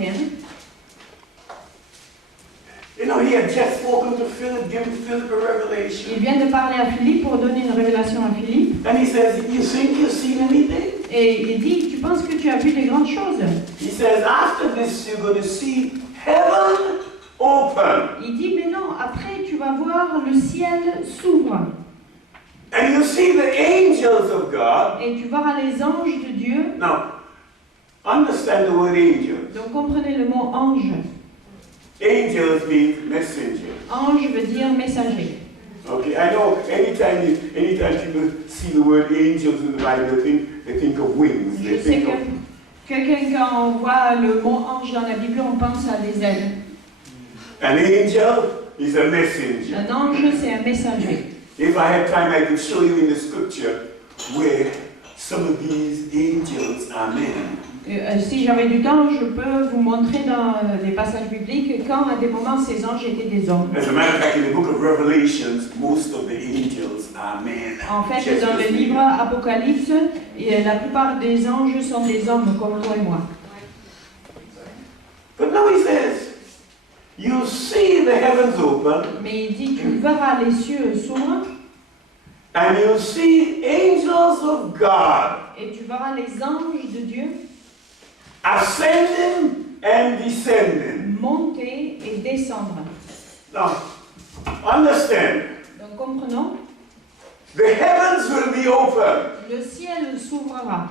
41. You know, he had just spoken to Philip, given Philip a revelation. Il vient de parler à Philippe pour donner une révélation à Philippe. And he says, you think you've seen anything? Et il dit, tu penses que tu as vu des grandes choses? He says, after this, you're going to see heaven open. Il dit, mais non, après tu vas voir le ciel s'ouvre. And you see the angels of God. Et tu verras les anges de Dieu. Now, understand the word angels. Donc comprenez le mot ange. Angels means messenger. Ange veut dire messager. Okay, I know anytime people see the word angels in the Bible, they think of wings. Je sais que quelqu'un, quand on voit le mot ange dans la Bible, on pense à des ailes. An angel is a messenger. Un ange, c'est un messager. If I had time, I could show you in the scripture where some of these angels are men. Si j'avais du temps, je peux vous montrer dans les passages bibliques quand à des moments ces anges étaient des hommes. As a matter of fact, in the book of Revelations, most of the angels are men. En fait, dans le livre Apocalypse, la plupart des anges sont des hommes comme toi et moi. But now he says, you see the heavens open. Mais il dit, tu verras les cieux s'ouvrent. And you see angels of God. Et tu verras les anges de Dieu. Ascending and descending. Monter et descendre. Now, understand. Donc comprenons. The heavens will be open. Le ciel s'ouvrira.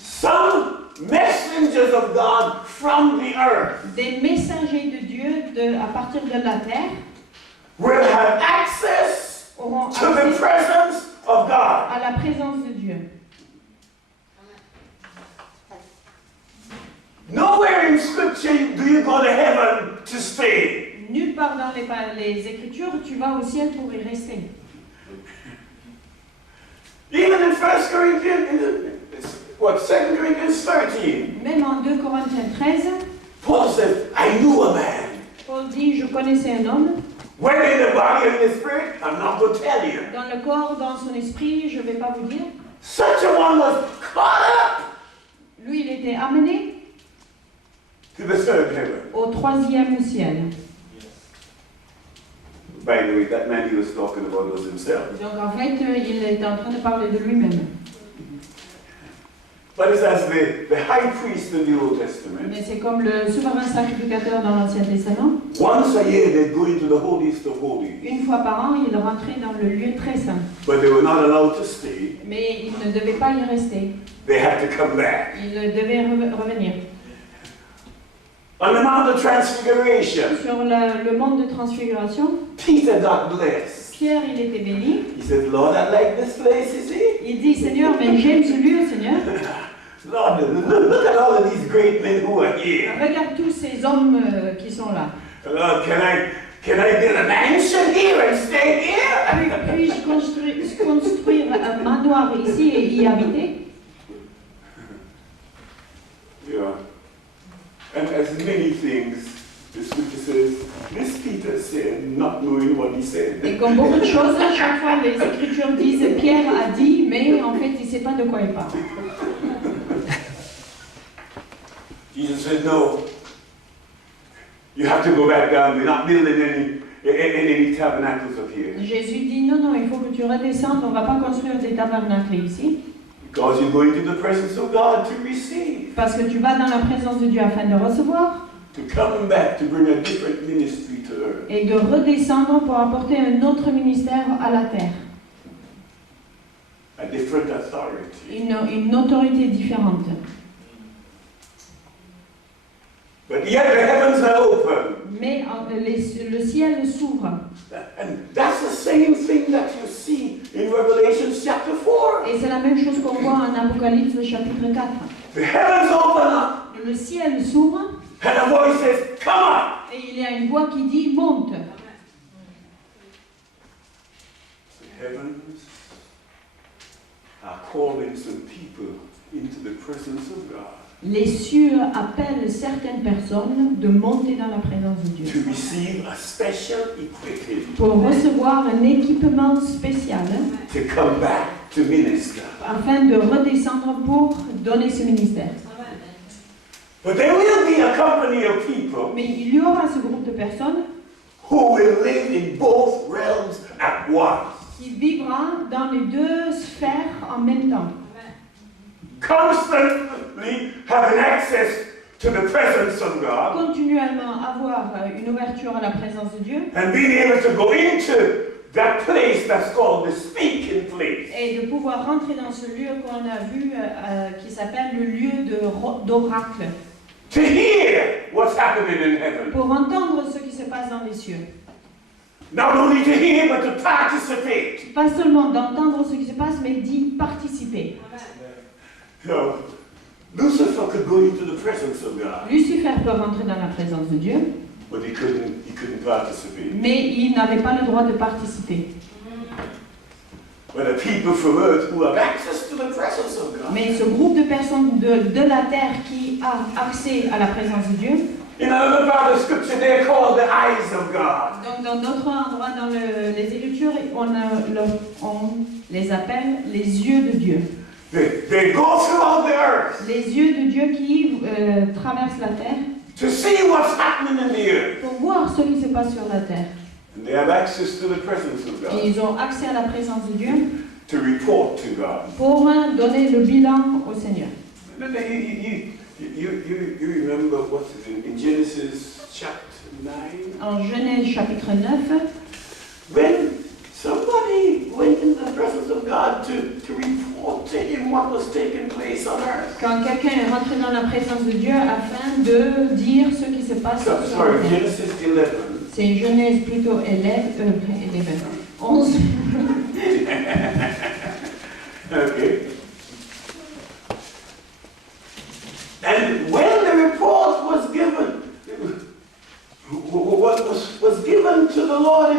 Some messengers of God from the earth. Des messagers de Dieu à partir de la terre will have access auront to the presence of God. à la présence de Dieu. Nowhere in Scripture do you go to heaven to stay. Nulle part dans les Écritures, tu vas au ciel pour y rester. Even in 1 Corinthians, what, 2 Corinthians 13. Même en 2 Corinthiens 13, Paul says, I knew a man. Paul dit, je connaissais un homme. Whether in the body or in the spirit, I'm not going to tell you. Dans le corps, dans son esprit, je ne vais pas vous dire. Such a one was caught up Lui, il était amené to the third heaven. au troisième ciel. By the way, that man he was talking about was himself. Donc en fait, il est en train de parler de lui-même. But it's as the high priest in the Old Testament. Mais c'est comme le souverain sacrificateur dans l'Ancien Testament. Once a year they'd go into the holiest of holies. Une fois par an, il rentrait dans le lieu très saint. But they were not allowed to stay. Mais il ne devait pas y rester. They had to come back. Il devait revenir. On the Mount of Transfiguration, Sur le mont de transfiguration, Peter got blessed. Pierre, il était béni. He said, Lord, I like this place, you see? Il dit, Seigneur, mais j'aime ce lieu, Seigneur. Lord, look at all of these great men who are here. Regarde tous ces hommes qui sont là. Lord, can I build a mansion here and stay here? Puis-je construire un manoir ici et y habiter? Yeah. And as many things, the scripture says, this Peter said, not knowing what he said. Et comme beaucoup de choses, à chaque fois, les Écritures disent, Pierre a dit, mais en fait, il ne sait pas de quoi il parle. Jesus said, no. You have to go back down. We're not building any tabernacles up here. Jésus dit, non, non, il faut que tu redescendes, on ne va pas construire des tabernacles ici. Because you're going to the presence of God to receive. Parce que tu vas dans la présence de Dieu afin de recevoir. To come back to bring a different ministry to earth. Et de redescendre pour apporter un autre ministère à la terre. A different authority. Une autorité différente. But yet the heavens are open. Mais le ciel s'ouvre. And that's the same thing that you see in Revelation chapter 4. Et c'est la même chose qu'on voit en Apocalypse chapitre 4. The heavens open up. Le ciel s'ouvre. And a voice says, come up. Et il y a une voix qui dit, monte. The heavens are calling some people into the presence of God. Les cieux appellent certaines personnes de monter dans la présence de Dieu. To receive a special equipping. Pour recevoir un équipement spécial. To come back to minister. Afin de redescendre pour donner ce ministère. But they will company of people Mais il y aura ce groupe de personnes who will live in both realms at once. qui vivra dans les deux sphères en même temps. Constantly having access to the presence of God Continuellement avoir une ouverture à la présence de Dieu and being able to go into that place that's called the speaking place. et de pouvoir rentrer dans ce lieu qu'on a vu qui s'appelle le lieu d'oracle To hear what's happening in heaven. pour entendre ce qui se passe dans les cieux. Not only to hear, but to participate. Pas seulement d'entendre ce qui se passe, mais d'y participer. So, Lucifer could go into the presence of God, Lucifer peut rentrer dans la présence de Dieu, but he couldn't participate. mais il n'avait pas le droit de participer. But the people from earth who have access to the presence of God. Mais ce groupe de personnes de la terre qui a accès à la présence de Dieu, In another part of Scripture, they're called the eyes of God. donc dans d'autres endroits dans les Écritures, on les appelle les yeux de Dieu. They go throughout the earth Les yeux de Dieu qui traversent la terre to see what's happening in the earth. pour voir ce qui se passe sur la terre. And they have access to the presence of Et God ils ont accès à la présence de Dieu to report to God. pour donner le bilan au Seigneur. You remember what's it in Genesis chapter 9? En Genèse chapitre 9, When somebody went in the presence of God to report to him what was taking place on earth. quand quelqu'un est rentré dans la présence de Dieu afin de dire ce qui se passe sur la Sorry, terre. Genesis 11. C'est Genèse plutôt 11. Okay. And when the report was given, what was given to the Lord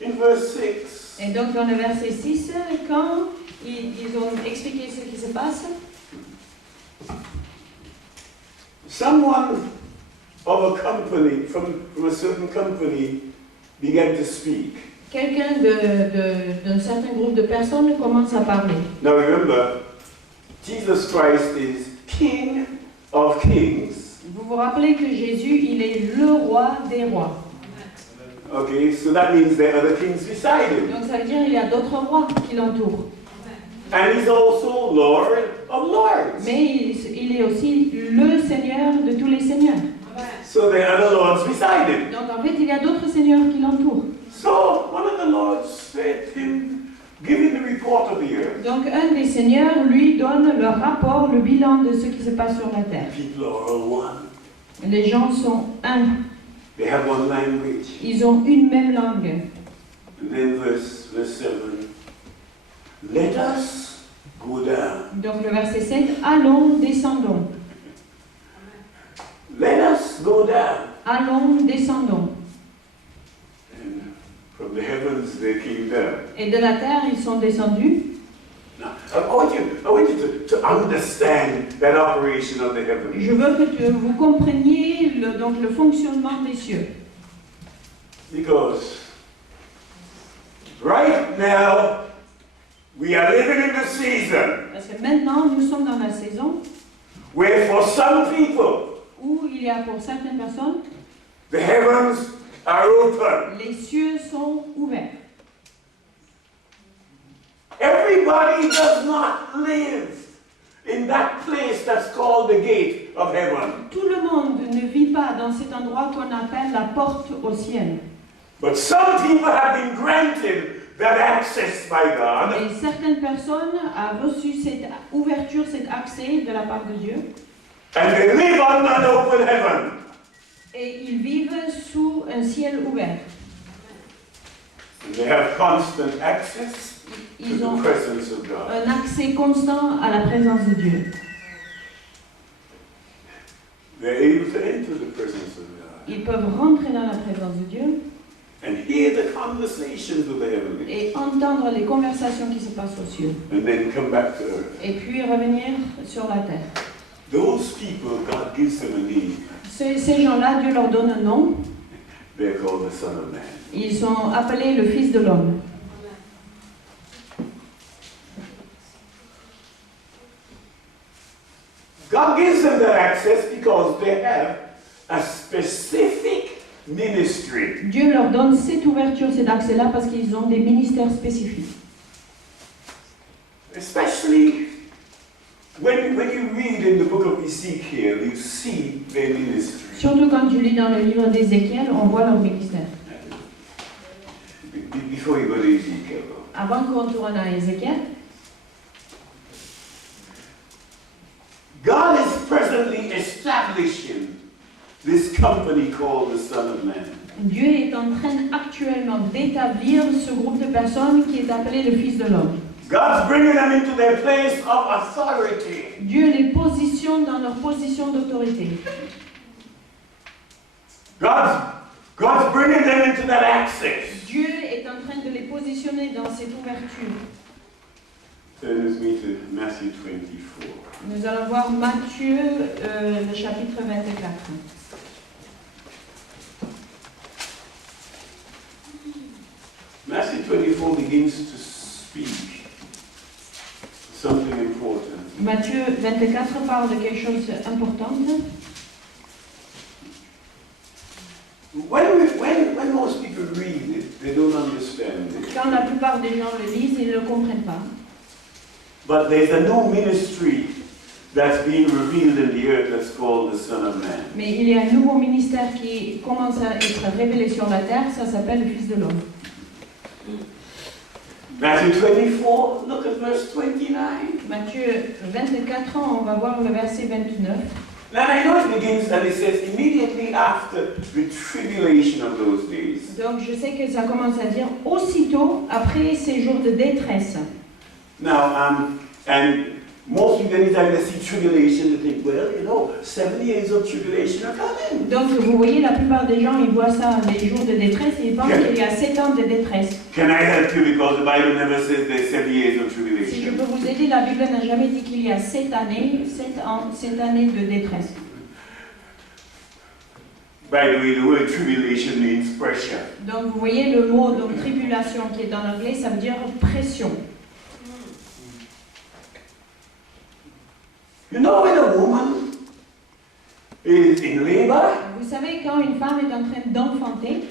in verse 6. Et donc dans le verset 6, quand ils ont expliqué ce qui se passe, Someone of a company, from a certain company, began to speak. quelqu'un d'un certain groupe de personnes commence à parler. Now remember, Jesus Christ is King of Kings. Vous vous rappelez que Jésus, il est le roi des rois. Okay, so that means there are other kings beside him. Donc ça veut dire qu'il y a d'autres rois qui l'entourent. And he's also Lord of Lords. Mais il est aussi le Seigneur de tous les seigneurs. So there are other lords beside him. Donc en fait, il y a d'autres seigneurs qui l'entourent. So one of the lords said to him, give him the report of the earth. Donc un des seigneurs lui donne le rapport, le bilan de ce qui se passe sur la terre. People are all one. Les gens sont un. They have one language. Ils ont une même langue. And then verse 7. Let us go down. Donc le verset 7, allons, descendons. Let us go down. Allons, descendons. And from the heavens they came down. Et de la terre, ils sont descendus. Now, I want you to understand that operation of the heavens. Je veux que vous compreniez donc le fonctionnement des cieux. Because right now we are living in the season Parce que maintenant, nous sommes dans la saison where for some people où il y a pour certaines personnes, the heavens are open. les cieux sont ouverts. Everybody does not live in that place that's called the gate of heaven. Tout le monde ne vit pas dans cet endroit qu'on appelle la porte au ciel. But some people have been granted that access by God. Et certaines personnes ont reçu cette ouverture, cet accès de la part de Dieu. And they live under an open heaven. Et ils vivent sous un ciel ouvert. And they have constant access to Ils ont the presence of God. un accès constant à la présence de Dieu. They're able to enter the presence of God Ils peuvent rentrer dans la présence de Dieu and hear the conversations of the heavenly et entendre les conversations qui se passent aux cieux. and then come back to earth. Et puis revenir sur la terre. Those people, God gives them a name. Ces gens-là, Dieu leur donne un nom. They're called the Son of Man. Ils sont appelés le Fils de l'homme. God gives them that access because they have a specific ministry. Dieu leur donne cette ouverture, cet accès-là, parce qu'ils ont des ministères spécifiques. Especially when you read in the book of Ezekiel, you see their ministry. Surtout quand tu lis dans le livre d'Ézéchiel, on voit leur ministère. Before you go to Ezekiel, though. Avant qu'on tourne à Ézéchiel, God is presently establishing this company called the Son of Man. Dieu est en train actuellement d'établir ce groupe de personnes qui est appelé le Fils de l'homme. God's bringing them into their place of authority. Dieu les positionne dans leur position d'autorité. God's bringing them into that access. Dieu est en train de les positionner dans cette ouverture. Turn with me to Matthew 24. Nous allons voir Matthieu, le chapitre 24. Matthew 24 begins to speak something important. Matthieu 24 parle de quelque chose d'important. When most people read it, they don't understand it. Quand la plupart des gens le lisent, ils ne le comprennent pas. But there's a new ministry that's being revealed in the earth that's called the Son of Man. Mais il y a un nouveau ministère qui commence à être révélé sur la terre, ça s'appelle le Fils de l'homme. Matthew 24, look at verse 29. Matthieu 24, on va voir le verset 29. Now I know it begins and it says immediately after the tribulation of those days. Donc je sais que ça commence à dire aussitôt après ces jours de détresse. Now, and most people anytime they see tribulation, they think, well, 7 years of tribulation are coming. Donc vous voyez, la plupart des gens, ils voient ça, les jours de détresse, et ils pensent qu'il y a 7 ans de détresse. Can I help you because the Bible never says there's 7 years of Si je tribulation? peux vous aider, la Bible n'a jamais dit qu'il y a 7 années, 7 années de détresse. By the way, the word tribulation means pressure. Donc vous voyez le mot donc, tribulation qui est dans l'anglais, ça veut dire pression. You know when a woman is in labor? Vous savez, quand une femme est en train d'enfanter,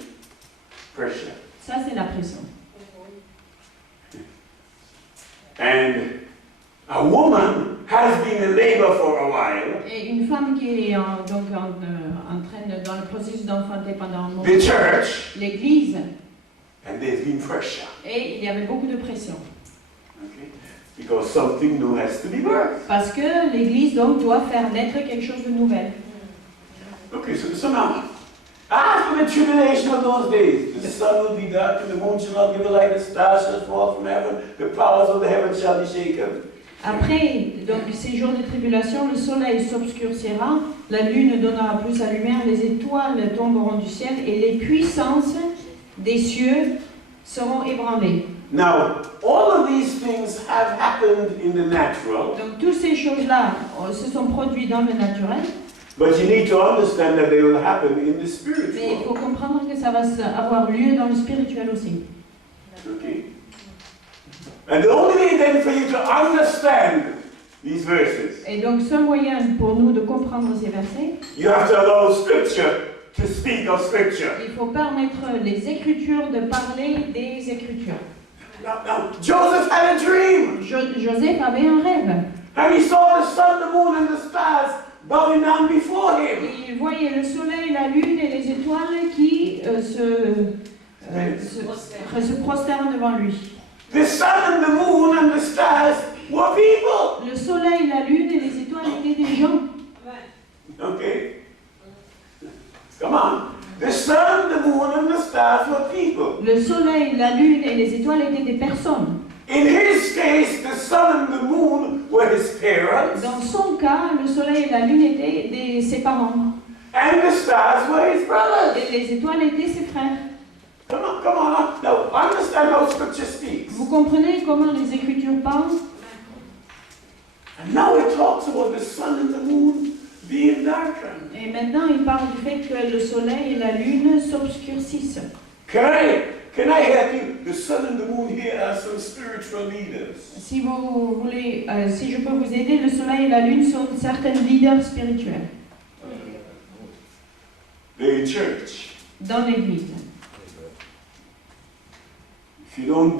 Pressure. ça c'est la pression. And a woman has been in labor for a while. Et une femme qui est en train dans le processus d'enfanter pendant un moment, The church, l'église, and there's been pressure. et il y avait beaucoup de pression. Okay? Because something new has to be birthed. Parce que l'église donc doit faire naître quelque chose de nouvel. Okay, so now, after the tribulation of those days, the sun will be dark and the moon shall not give a light, the stars shall fall from heaven, the powers of the heavens shall be shaken. Après donc, ces jours de tribulation, le soleil s'obscurcira, la lune ne donnera plus sa lumière, les étoiles tomberont du ciel et les puissances des cieux seront ébranlées. Now, all of these things have happened in the natural, Donc toutes ces choses-là se sont produites dans le naturel, but you need to understand that they will happen in the mais il spiritual. faut comprendre que ça va avoir lieu dans le spirituel aussi. Okay? And the only way then for you to understand these verses, Et donc seul moyen pour nous de comprendre ces versets, you have to allow Scripture to speak of Scripture. il faut permettre les Écritures de parler des Écritures. Now, Joseph had a dream, Joseph avait un rêve. and he saw the sun, the moon, and the stars bowing down before him. Et il voyait le soleil, la lune et les étoiles qui se prosternent devant lui. The sun and the moon and the stars were people. Le soleil, la lune et les étoiles étaient des gens. Okay? Come on. The sun, the moon, and the stars were people. Le soleil, la lune et les étoiles étaient des personnes. In his case, the sun and the moon were his parents, Dans son cas, le soleil et la lune étaient ses parents. and the stars were his brothers. Et les étoiles étaient ses frères. Come on. Now, understand how Scripture speaks. Vous comprenez comment les Écritures parlent? And now it talks about the sun and the moon being darkened. Et maintenant, il parle du fait que le soleil et la lune s'obscurcissent. Can I help you? The sun and the moon here are some spiritual leaders. Si vous voulez, si je peux vous aider, le soleil et la lune sont certains leaders spirituels. the church. dans l'Église. If you don't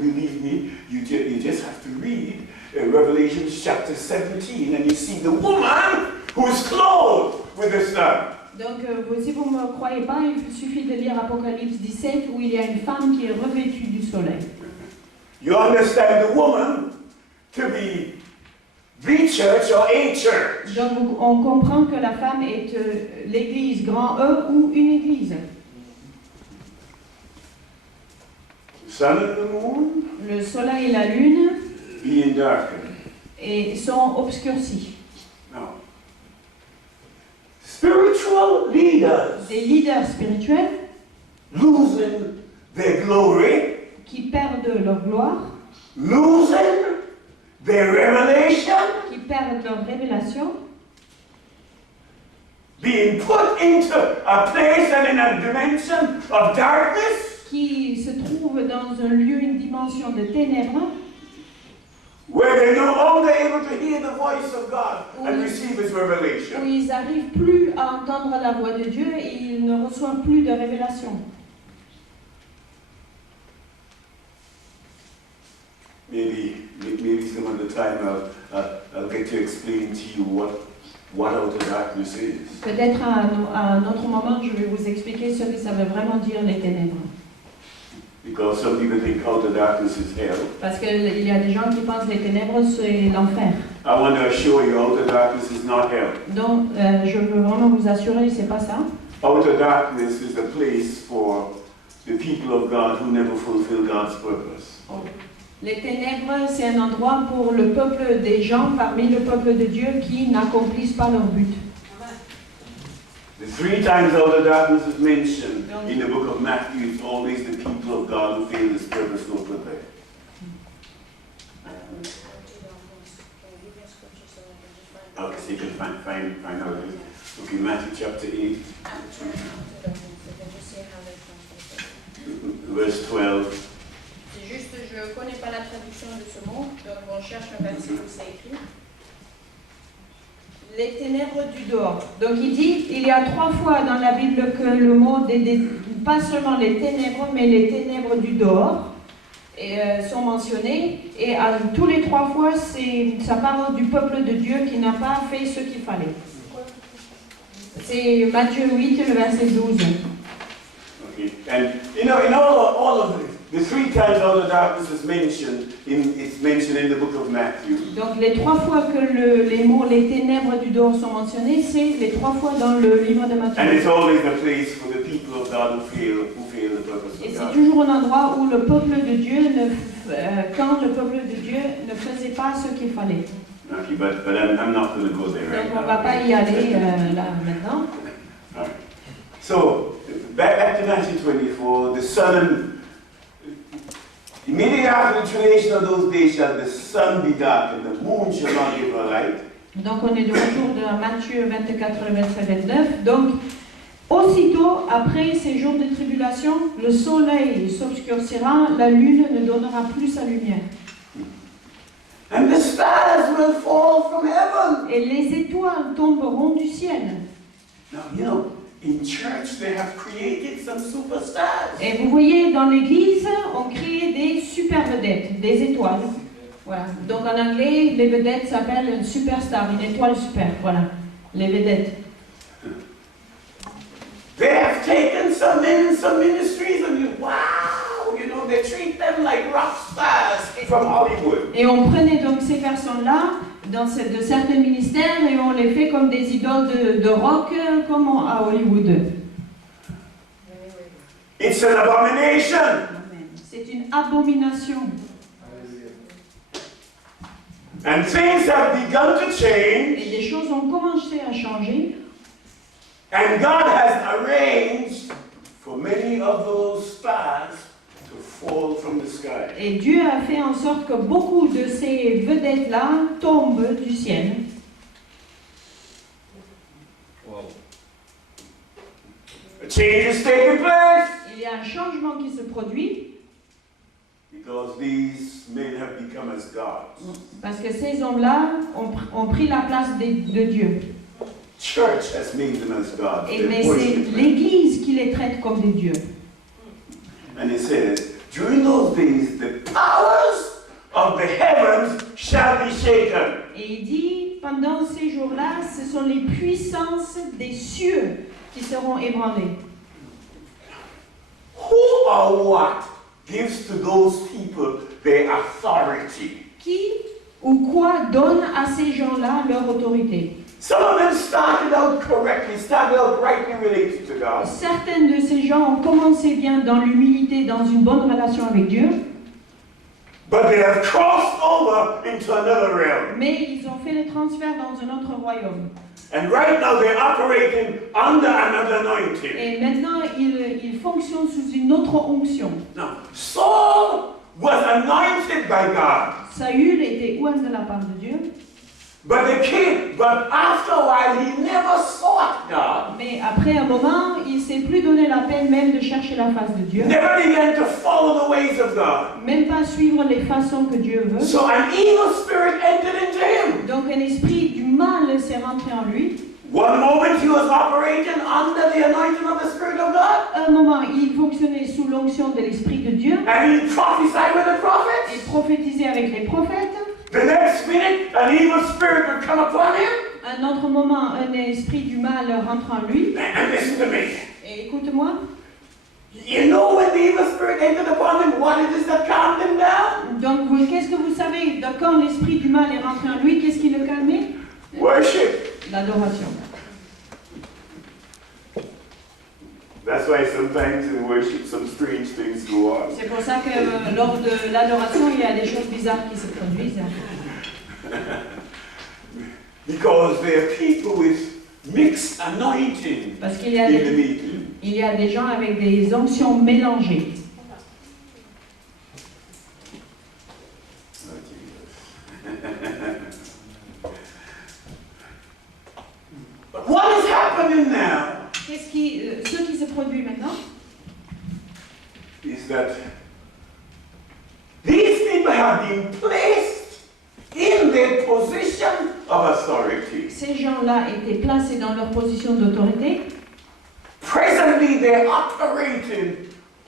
believe me, you just have to read Revelation chapter 17 and you see the woman who is clothed with the sun. Donc, si vous ne me croyez pas, il suffit de lire Apocalypse 17 où il y a une femme qui est revêtue du soleil. You understand the woman to be the church or a church. Donc, on comprend que la femme est l'Église, grand E, ou une Église. The sun and the moon Le soleil et la lune being darkened. sont obscurcis. Now, spiritual leaders Des leaders spirituels losing their glory, qui perdent leur gloire, losing their revelation, qui perdent leur révélation, being put into a place and in a dimension of darkness, qui se trouvent dans un lieu, une dimension de ténèbres, where they're no longer able to hear the voice of God and Oui. receive His où revelation. ils n'arrivent plus à entendre la voix de Dieu et ils ne reçoivent plus de révélation. Maybe some other time I'll get to explain to you what outer darkness is. Peut-être à un autre moment, je vais vous expliquer ce que ça veut vraiment dire les ténèbres. Because some people think outer darkness is hell. Parce qu'il y a des gens qui pensent que les ténèbres, c'est l'enfer. I want to assure you, outer darkness is not hell. Donc, je veux vraiment vous assurer que ce n'est pas ça. Outer darkness is a place for the people of God who never fulfill God's purpose. Les ténèbres, c'est un endroit pour le peuple des gens parmi le peuple de Dieu qui n'accomplissent pas leur but. The 3 times outer darkness is mentioned in the book of Matthew. It's always the people of God who fail His purpose will prevail. Okay, so you can find out. Okay, Matthew chapter 8, verse 12. C'est juste, je ne connais pas la traduction de ce mot, donc on cherche un verset où c'est écrit. Les ténèbres du dehors. Donc il dit, il y a 3 fois dans la Bible que le mot, pas seulement les ténèbres, mais les ténèbres du dehors sont mentionnées. Et tous les 3 fois, ça parle du peuple de Dieu qui n'a pas fait ce qu'il fallait. C'est Matthieu 8, le verset 12. Okay, and in all of the 3 times outer darkness is mentioned, it's mentioned in the book of Matthew. Donc les 3 fois que les mots les ténèbres du dehors sont mentionnés, c'est les 3 fois dans le livre de Matthieu. And it's always a place for the people of God who fail the purpose Et of c'est God. toujours un endroit où le peuple de Dieu, quand le peuple de Dieu ne faisait pas ce qu'il fallait. Okay, but I'm not going to go there right Donc on ne now. va pas y aller là maintenant. All right. So, back to Matthew 24, the sun, immediately after the tribulation of those days shall the sun be dark and the moon shall not give her light. Donc on est de retour de Matthieu 24, verset 29. Donc, aussitôt après ces jours de tribulation, le soleil s'obscurcira, la lune ne donnera plus sa lumière. And the stars will fall from heaven. Et les étoiles tomberont du ciel. Now, in church they have created some superstars. Et vous voyez, dans l'église, on crée des super vedettes, des étoiles. Voilà. Donc en anglais, les vedettes s'appellent une superstar, une étoile super. Voilà, les vedettes. They have taken some ministries and wow, they treat them like rock stars from Hollywood. Et on prenait donc ces personnes-là de certains ministères et on les fait comme des idoles de rock, comme à Hollywood. It's an abomination. C'est une abomination. And things have begun to change. Et des choses ont commencé à changer. And God has arranged for many of those stars to fall from the sky. Et Dieu a fait en sorte que beaucoup de ces vedettes-là tombent du ciel. Wow. A change is taking place. Il y a un changement qui se produit. Because these men have become as gods. Parce que ces hommes-là ont pris la place de Dieu. church has made them as gods. Mais c'est l'Église qui les traite comme des dieux. And it says, during those days, the powers of the heavens shall be shaken. Et il dit, pendant ces jours-là, ce sont les puissances des cieux qui seront ébranlées. Who or what gives to those people their authority? Qui ou quoi donne à ces gens-là leur autorité? Some of them started out correctly, started out rightly related to God. Certains de ces gens ont commencé bien dans l'humilité, dans une bonne relation avec Dieu. But they have crossed over into another realm. Mais ils ont fait le transfert dans un autre royaume. And right now they're operating under another anointing. Et maintenant, ils fonctionnent sous une autre onction. Now, Saul was anointed by God. Saül était oint de la part de Dieu. But after a while, he never sought God. Mais après un moment, il ne s'est plus donné la peine même de chercher la face de Dieu. Never began to follow the ways of God. Même pas suivre les façons que Dieu veut. So an evil spirit entered into him. Donc un esprit du mal s'est rentré en lui. One moment he was operating under the anointing of the Spirit of God. Un moment, il fonctionnait sous l'onction de l'Esprit de Dieu. And he prophesied with the Et prophets. prophétisait avec les prophètes. The next minute, an evil spirit would come upon him. Un autre moment, un esprit du mal rentre en lui. And listen to me. Et écoute-moi. You know when the evil spirit entered upon him, what it is that calmed him down? Donc, qu'est-ce que vous savez? Quand l'esprit du mal est rentré en lui, qu'est-ce qui le calmait? Worship. L'adoration. That's why sometimes in worship some strange things go on. C'est pour ça que lors de l'adoration, il y a des choses bizarres qui se produisent. Because there are people with mixed anointing Parce qu'il y a in the meeting. des gens avec des onctions mélangées. Oh, Jesus. But what is happening now Ce qui se produit maintenant, is that these people have been placed in their position of authority. ces gens-là étaient placés dans leur position d'autorité. Presently, they're operating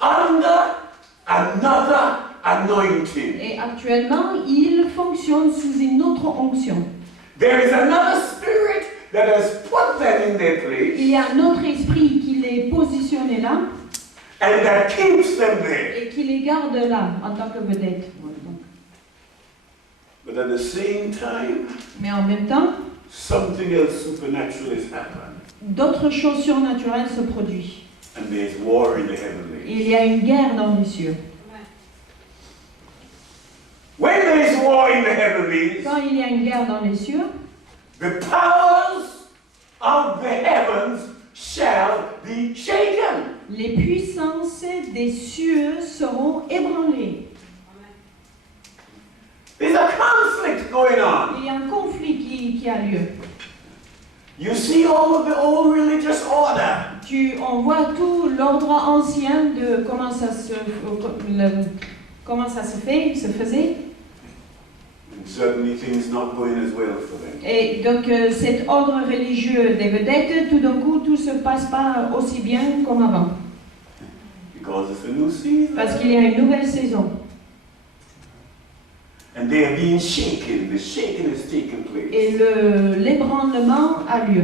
under another anointing. Et actuellement, ils fonctionnent sous une autre onction. There is another spirit that has put them in their place Il y a un autre esprit qui les positionne là and that keeps them there. et qui les garde là en tant que vedette. But at the same time, Mais en même temps, something else supernatural has happened. d'autres choses surnaturelles se produisent. And there's war in the heavenlies. Il y a une guerre dans les cieux. When there is war in the heavenlies, Quand il y a une guerre dans les cieux, the powers of the heavens shall be shaken. les puissances des cieux seront ébranlées. There's a conflict going on. Il y a un conflit qui a lieu. You see all of the old religious order. On voit tout l'ordre ancien de comment ça se faisait. And suddenly things not going as well for them. Et donc cet ordre religieux des vedettes, tout d'un coup, tout se passe pas aussi bien comme avant. Because it's a new season. Parce qu'il y a une nouvelle saison. And they are being shaken. The shaking has taken place. Et l'ébranlement a lieu.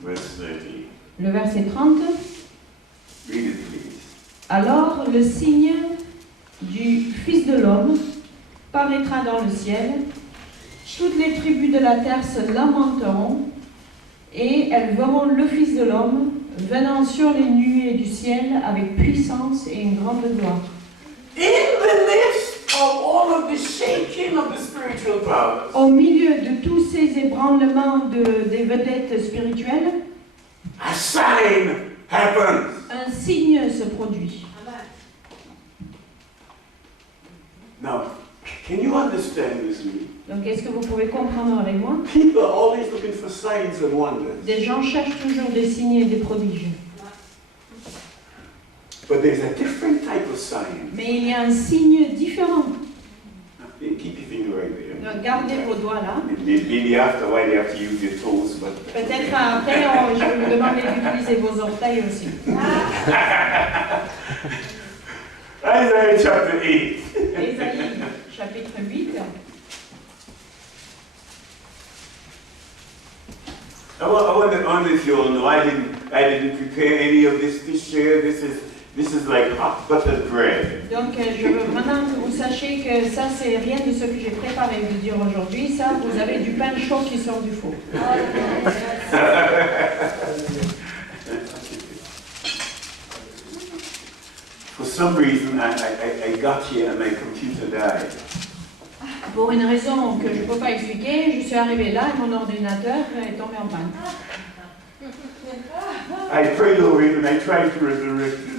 Verse 30. Le verset 30. Read it, please. Alors le signe du Fils de l'homme paraîtra dans le ciel. Toutes les tribus de la terre se lamenteront et elles verront le Fils de l'homme venant sur les nuées du ciel avec puissance et une grande gloire. In the midst of all of the shaking of the spiritual powers, Au milieu de tous ces ébranlements des vedettes spirituelles, a sign happens. un signe se produit. Now, can you understand with me? Donc est-ce que vous pouvez comprendre avec moi? People are always looking for signs and wonders. Des gens cherchent toujours des signes et des prodiges. But there's a different type of sign. Mais il y a un signe différent. Keep your finger right there. Donc, gardez vos doigts là. Maybe after a while you have to use your toes, but Peut-être après, je vais vous demander d'utiliser vos orteils aussi. Isaiah chapter 8. Ésaïe, chapitre 8. I wonder if you all know, I didn't prepare any of this to share. This is like hot buttered bread. Donc, je veux vraiment que vous sachiez que ça, c'est rien de ce que j'ai préparé de dire aujourd'hui. Ça, vous avez du pain chaud qui sort du four. For some reason, I got here and my computer died. Pour une raison que je ne peux pas expliquer, je suis arrivée là et mon ordinateur est tombé en panne. I prayed over it and I tried to resurrect it.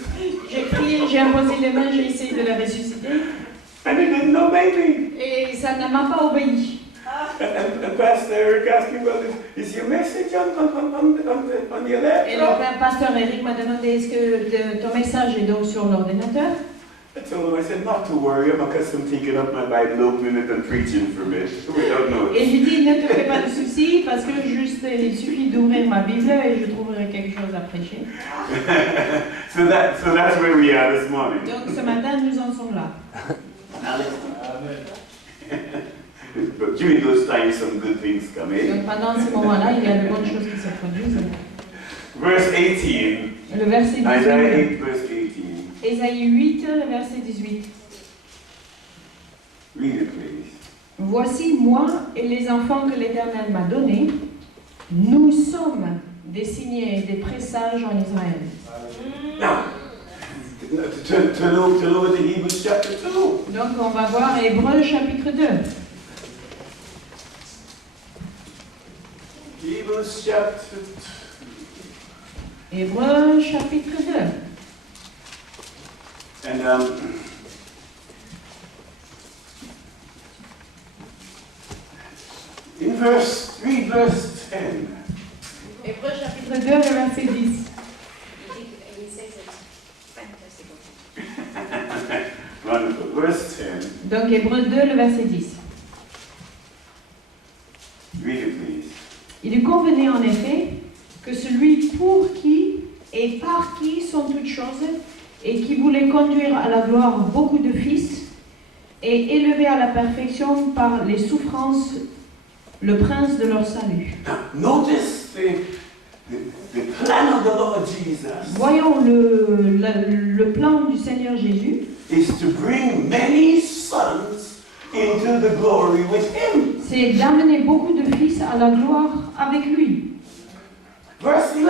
J'ai prié, j'ai imposé les mains, j'ai essayé de la ressusciter. And it didn't obey me. Et ça ne m'a pas obéi. And Pastor Eric asked me, well, is your message on your Et le laptop? pasteur Eric m'a demandé, est-ce que ton message est donc sur l'ordinateur? I told him, I said, not to worry, I'm accustomed to taking up my Bible, opening it and preaching from it without notice. Et je lui dis, ne te fais pas de soucis, parce que juste, il suffit d'ouvrir ma Bible et je trouverai quelque chose à prêcher. So that's where we are this morning. Donc ce matin, nous en sommes là. But during those times, some good things come in. Donc pendant ce moment-là, il y a de bonnes choses qui se produisent. Verse 18, Le verset Isaiah 18. 8, verse 18. Ésaïe 8, le verset 18. Read it, please. Voici moi et les enfants que l'Éternel m'a donnés. Nous sommes des signés et des présages en Israël. Now, turn over to Hebrews chapter 2. Donc on va voir Hébreux chapitre 2. Hebrews chapter 2. Hébreux chapitre 2. And in read verse 10. Hébreux chapitre 2, le verset 10. Wonderful. Verse 10. Donc Hébreux 2, le verset 10. Read it, please. Il convenait en effet que celui pour qui et par qui sont toutes choses et qui voulait conduire à la gloire beaucoup de fils et élever à la perfection par les souffrances le prince de leur salut. Now, notice the plan of the Lord Jesus Voyons le plan du Seigneur Jésus, is to bring many sons into the glory with him. c'est d'amener beaucoup de fils à la gloire avec lui. Verse 11.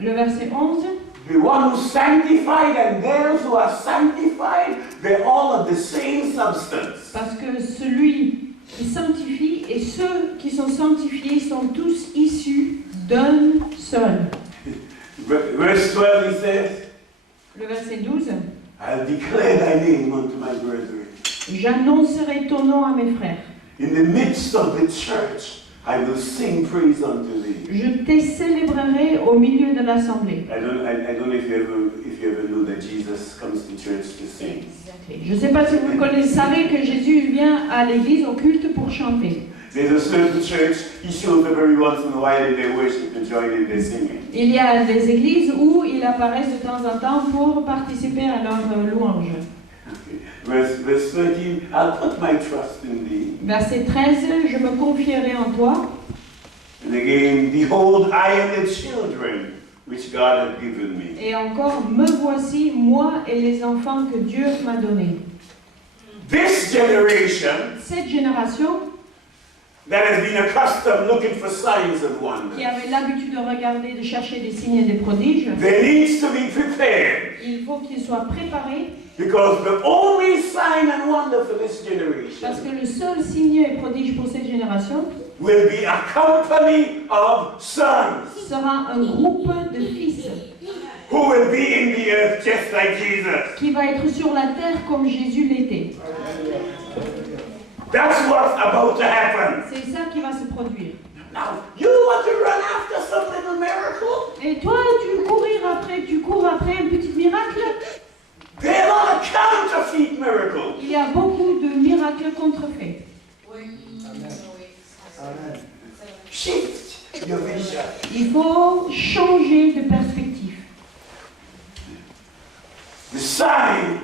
Le verset 11, The one who sanctified and those who are sanctified, they're all of the same substance. parce que celui qui sanctifie et ceux qui sont sanctifiés sont tous issus d'un seul. Verse 12 he says, Le verset 12, I'll declare thy name unto my brethren. j'annoncerai ton nom à mes frères. In the midst of the church, I will sing praise unto thee. Je te célébrerai au milieu de l'assemblée. I don't know if you ever know that Jesus comes to church to sing. Je ne sais pas si vous savez que Jésus vient à l'église au culte pour chanter. There's a certain church, he shows up every once in a while in their worship to join in their singing. Il y a des églises où il apparaît de temps en temps pour participer à leur louange. Okay. Verse 13, I'll put my trust in thee. Verset 13, je me confierai en toi. And again, behold, I am the children which God hath given me. Et encore, me voici, moi et les enfants que Dieu m'a donnés. This generation Cette génération that has been accustomed looking for signs and wonders, qui avait l'habitude de regarder, de chercher des signes et des prodiges, there needs to be prepared, il faut qu'ils soient préparés because the only sign and wonder for this parce generation que le seul signe et prodige pour cette génération will be a company of sons sera un groupe de fils who will be in the earth just like Jesus. qui va être sur la terre comme Jésus l'était. That's what's about to happen. C'est ça qui va se produire. Now, you want to run after some little miracle? Et toi, tu cours après un petit miracle? There are a lot of counterfeit miracles. Il y a beaucoup de miracles contrefaits. faut changer de perspective. The sign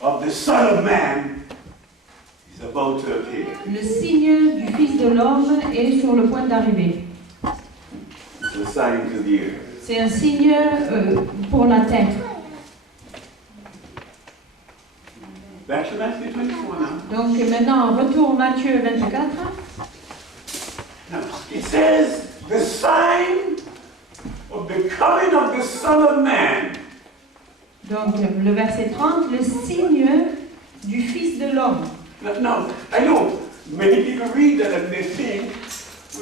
of the Son of Man is about to appear. Le signe du Fils de l'homme est sur le point d'arriver. It's a sign to the earth. C'est un signe pour la terre. Back to Matthew 24 now. Donc maintenant, retour Matthieu 24. Now, it says the sign of the coming of the Son of Man. Donc le verset 30, le signe du Fils de l'homme. Now, I know many people read that and they think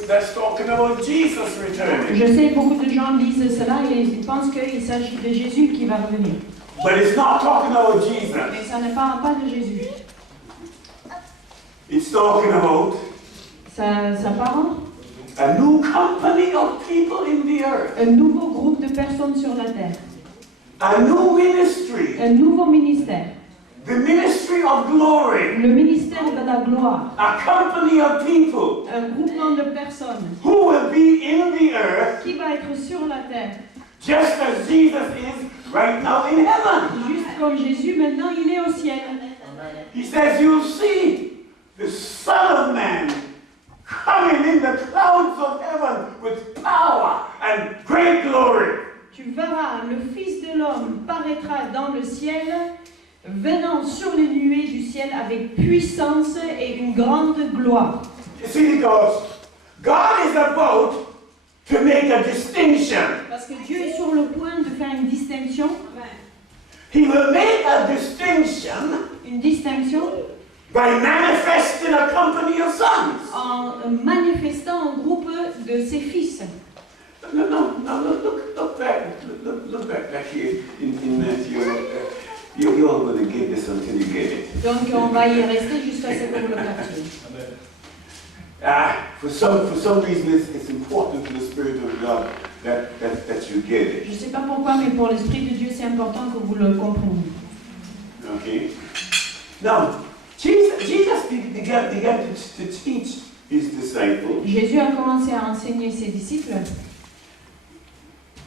that's talking about Jesus returning. Je sais, beaucoup de gens lisent cela et ils pensent qu'il s'agit de Jésus qui va revenir. But it's not talking about Jesus. Mais ça ne parle pas de Jésus. It's talking about Ça parle a new company of people in the earth. un nouveau groupe de personnes sur la terre. A new ministry. Un nouveau ministère. The ministry of glory. Le ministère de la gloire. A company of people Un groupement de personnes who will be in the earth qui va être sur la terre. just as Jesus is right now in heaven. Juste comme Jésus, maintenant, il est au ciel. He says, you'll see the Son of Man coming in the clouds of heaven with power and great glory. Tu verras, le Fils de l'homme paraîtra dans le ciel, venant sur les nuées du ciel avec puissance et une grande gloire. You see, because God is about to make a distinction. Parce que Dieu est sur le point de faire une distinction. He will make a distinction Une distinction by manifesting a company of sons. en manifestant un groupe de ses fils. No, look back here in Matthew. You're all going to get this until you get it. Donc on va y rester jusqu'à ce que vous le captiez. For some reason, it's important to the Spirit of God that you get it. Je ne sais pas pourquoi, mais pour l'Esprit de Dieu, c'est important que vous le compreniez. Okay. Now, Jesus began to teach his disciples. Jésus a commencé à enseigner ses disciples.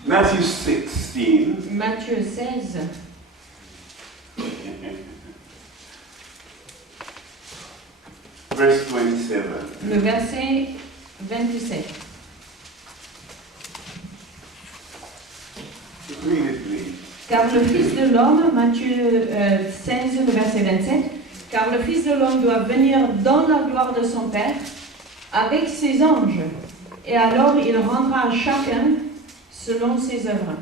Matthew 16. Matthieu 16. Verse 27. Le verset 27. Read it, please. Car le Fils de l'homme, Matthieu 16, le verset 27, car le Fils de l'homme doit venir dans la gloire de son Père avec ses anges, et alors il rendra à chacun selon ses œuvres.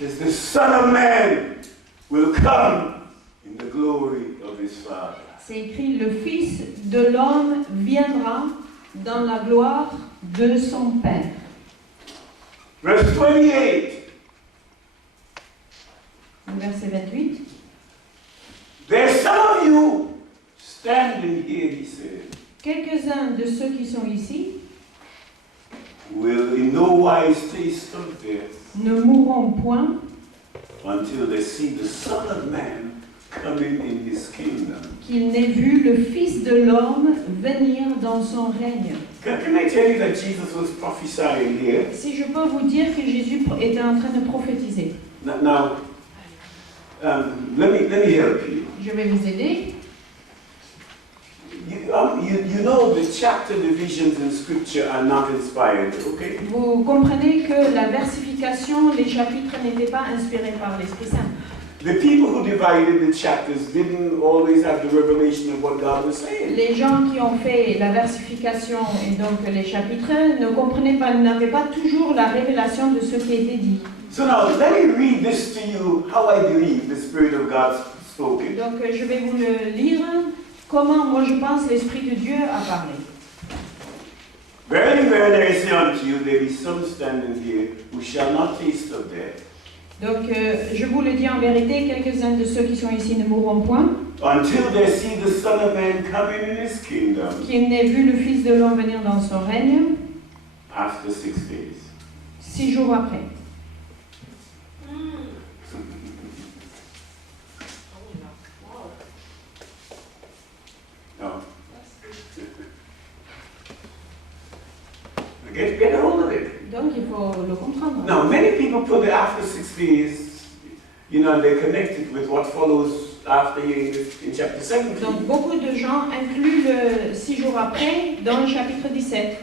It says, the Son of Man will come in the glory of his Father. C'est écrit, le Fils de l'homme viendra dans la gloire de son Père. Verse 28. Le verset 28. There's some of you standing here, he said, Quelques-uns de ceux qui sont ici will in no wise taste of death ne mourront point until they see the Son of Man coming in his kingdom. qu'ils n'aient vu le Fils de l'homme venir dans son règne. Can I tell you that Jesus was prophesying here? Si je peux vous dire que Jésus était en train de prophétiser. Now, let me help you. Je vais vous aider. You know the chapter divisions in Scripture are not inspired, okay? Vous comprenez que la versification, les chapitres n'étaient pas inspirés par l'Esprit Saint. The people who divided the chapters didn't always have the revelation of what God was saying. Les gens qui ont fait la versification et donc les chapitres ne comprenaient pas, n'avaient pas toujours la révélation de ce qui était dit. So now, let me read this to you, how I believe the Spirit of God spoke it. Donc je vais vous le lire, comment moi je pense l'Esprit de Dieu a parlé. Verily, verily, I say unto you, there be some standing here who shall not taste of death, Donc je vous le dis en vérité, quelques-uns de ceux qui sont ici ne mourront point, until they see the Son of Man coming in his kingdom qu'ils n'aient vu le Fils de l'homme venir dans son règne, after 6 days. 6 jours après. No. Get get a hold of it. Donc il faut le comprendre. Now, many people put it after 6 days, you know, they connect it with what follows after here in chapter 17. Donc beaucoup de gens incluent le 6 jours après dans le chapitre 17.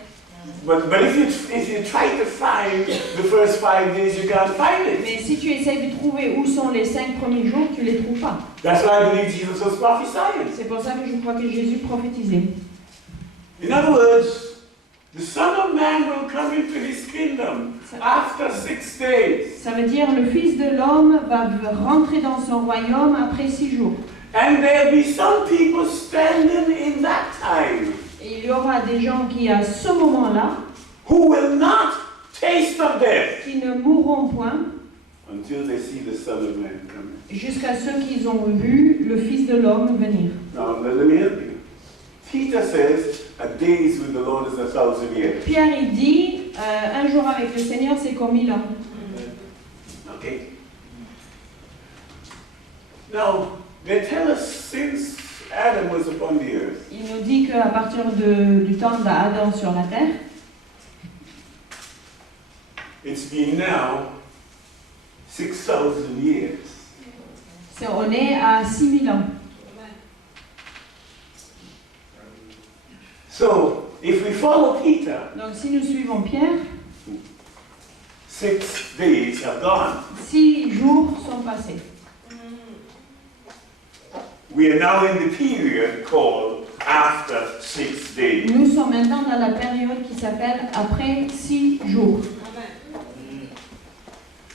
But if you try to find the first 5 days, you can't find it. Mais si tu essayes de trouver où sont les 5 premiers jours, tu les trouves pas. That's why I believe Jesus was prophesying. C'est pour ça que je crois que Jésus prophétisait. In other words, the Son of Man will come into his kingdom after 6 days. Ça veut dire le Fils de l'homme va rentrer dans son royaume après 6 jours. And there'll be some people standing in that time Et il y aura des gens qui, à ce moment-là, who will not taste of death qui ne mourront point until they see the Son of Man coming. jusqu'à ceux qui ont vu le Fils de l'homme venir. Now, let me help you. Peter says, a days with the Lord is 1,000 years. Pierre, il dit, un jour avec le Seigneur, c'est comme 1000 ans. Okay. Now, they tell us since Adam was upon the earth, Il nous dit qu'à partir du temps d'Adam sur la terre, it's been now 6,000 years. on est à 6000 ans. So, if we follow Peter, Donc si nous suivons Pierre, 6 days have gone. 6 jours sont passés. We are now in the period called after 6 days. Nous sommes maintenant dans la période qui s'appelle après 6 jours.